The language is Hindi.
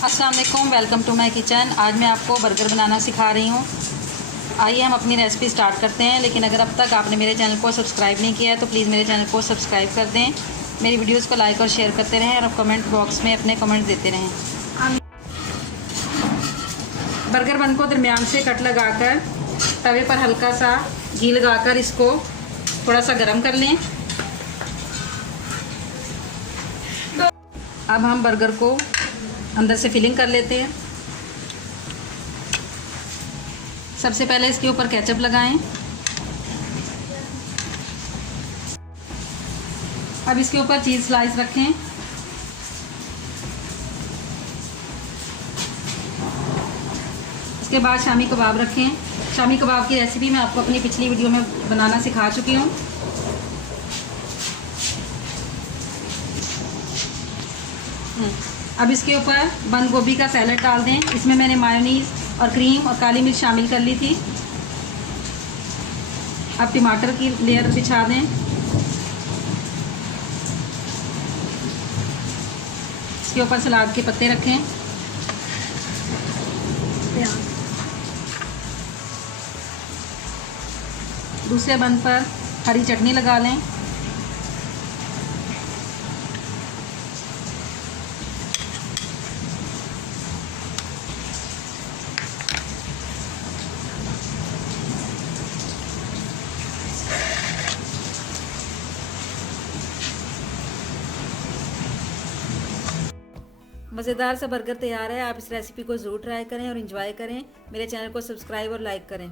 अस्सलाम वालेकुम, वेलकम टू माय किचन। आज मैं आपको बर्गर बनाना सिखा रही हूँ। आइए हम अपनी रेसिपी स्टार्ट करते हैं। लेकिन अगर अब तक आपने मेरे चैनल को सब्सक्राइब नहीं किया है तो प्लीज़ मेरे चैनल को सब्सक्राइब कर दें, मेरी वीडियोस को लाइक और शेयर करते रहें और कमेंट बॉक्स में अपने कमेंट देते रहें। बर्गर बन को दरमियान से कट लगाकर तवे पर हल्का सा घी लगाकर इसको थोड़ा सा गर्म कर लें। अब हम बर्गर को अंदर से फिलिंग कर लेते हैं। सबसे पहले इसके ऊपर केचप लगाएं। अब इसके ऊपर चीज़ स्लाइस रखें। इसके बाद शामी कबाब रखें। शामी कबाब की रेसिपी मैं आपको अपनी पिछली वीडियो में बनाना सिखा चुकी हूँ। अब इसके ऊपर बंद गोभी का सैलेड डाल दें। इसमें मैंने मायोनीज़ और क्रीम और काली मिर्च शामिल कर ली थी। अब टमाटर की लेयर बिछा दें। इसके ऊपर सलाद के पत्ते रखें। दूसरे बंद पर हरी चटनी लगा लें। मज़ेदार सा बर्गर तैयार है। आप इस रेसिपी को ज़रूर ट्राई करें और एंजॉय करें। मेरे चैनल को सब्सक्राइब और लाइक करें।